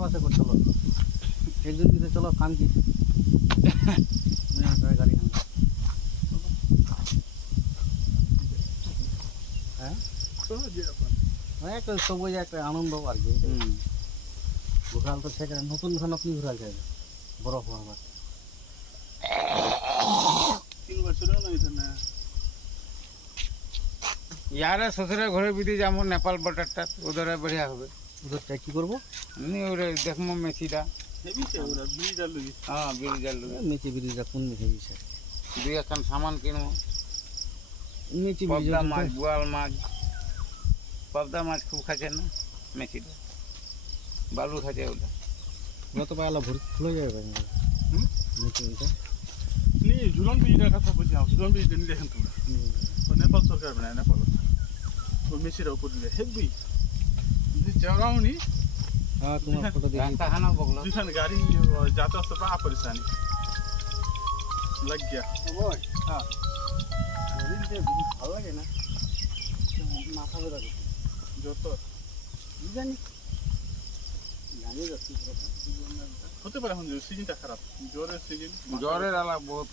पास को चलो एक दिन भी चलो काम की गाड़ी হ্যাঁ একটা সবুজ একটা আনন্দ আর কি ঘোরাল তো সেখানে নতুন ঘন আপনি ঘোরাল যায় বরফ হওয়ার 3 বছর না यार ससुर घरे भी जामो नेपाल बॉर्डरটা उधर बढ़िया হবে উধর চাই কি করব নি ওরে দেখমো মেছিটা হেভি সে ওরা বিল ডাল লাগি হ্যাঁ বিল জালু মেচি বিরিজা কোন মেচি বিছে দুই একখান সামান কিনবো মেচি পদ্মা বিরিজা মাছ বোয়াল মাছ পদ্মা মাছ খুব খাচ্ছে না মেছিটা বালু খাচ্ছে ওটা যত পায়লা ভর খুলে যাবে মেচি এটা নি ঝুলন বিলটার কথা বলছি ঝুলন বিল দেন দেখেন তোমরা ও নেপাল সরকার বানায় নেপাল ও মেসিরা উপর দিয়ে হেভি যে চাওরাউনি हां तुम्हारा फोटो देखी रास्ता खाना बगलो जिसन गाड़ी जाता से बड़ा परेशानी लग गया ওই হ্যাঁ ওদিন যে ভালো লাগে না মাথা ব্যথা করছে जो तो জানি জানি যাচ্ছি হতে পারে এখন সিজনটা খারাপ জ্বরের সিজন জ্বরের আলা বহুত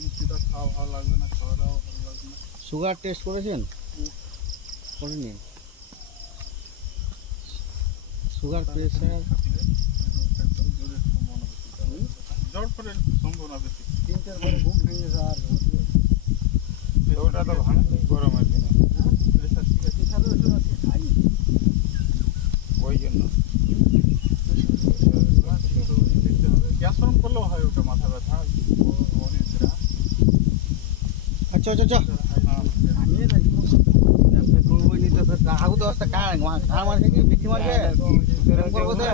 মিষ্টিটা খাওয়া ভালো লাগবে না খাওয়া দাওয়া ভালো লাগবে না সুগার টেস্ট করেছেন করেনি সুগার প্রেসার জ্বরের সম্ভাবনা বেশি জ্বর পরে সম্ভাবনা বেশি তিনটার পরে ঘুম ভেঙে যাওয়ার ওটা তো ভালো গরমের দিনে প্রেশার ঠিক আছে প্রেসার ওষুধ আছে খাই ওই জন্য দেখতে হবে গ্যাস ফর্ম করলেও হয় ওটা মাথা ব্যথা অনেকটা আচ্ছা আচ্ছা আচ্ছা আমি যাই করবই নি তো কাহাগু তো অবস্থা কার কার মারছে কি বিক্রি মারছে করবো তো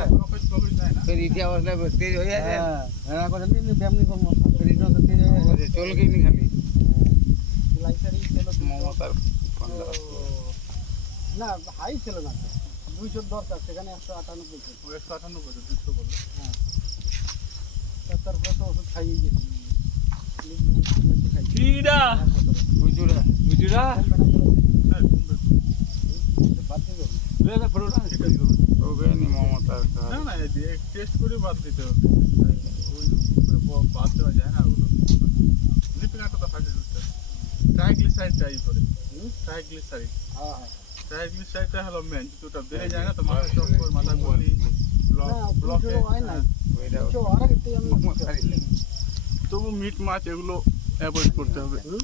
फिर इतिहास तेज हो जाए হ্যাঁ হ্যাঁ কথা নি ব্যায়াম নি করবো ফেরিটো তো তেজ হয়ে যাবে चल गई नहीं खाली লাইসারি ছিল মমতার না হাই ছিল না 200 দরকার সেখানে 198 ছিল 198 200 বলে হ্যাঁ তারপর তো ওষুধ খাইয়ে গেছি কিডা बुजुरा বুঝরা হ্যাঁ বাদ ले ले पड़ो ना ठीक है हो गए नहीं ममतार না না এই টেস্ট করে বাদ দিতে হবে ওই উপরে বাদ দেওয়া যায় না ওগুলো লিপিনাটা তো ফাটে যাচ্ছে ট্রাইগ্লিসাইড টাইপ করে ট্রাইগ্লিসাইড হ্যাঁ ট্রাইগ্লিসাইডটা হলো মেন যেটা বেড়ে যায় না তো মাথা চক্কর মাথা গলি ব্লক হয় না ওইটা কিছু আর একটা আমি তবু মিট মাছ এগুলো অ্যাভয়েড করতে হবে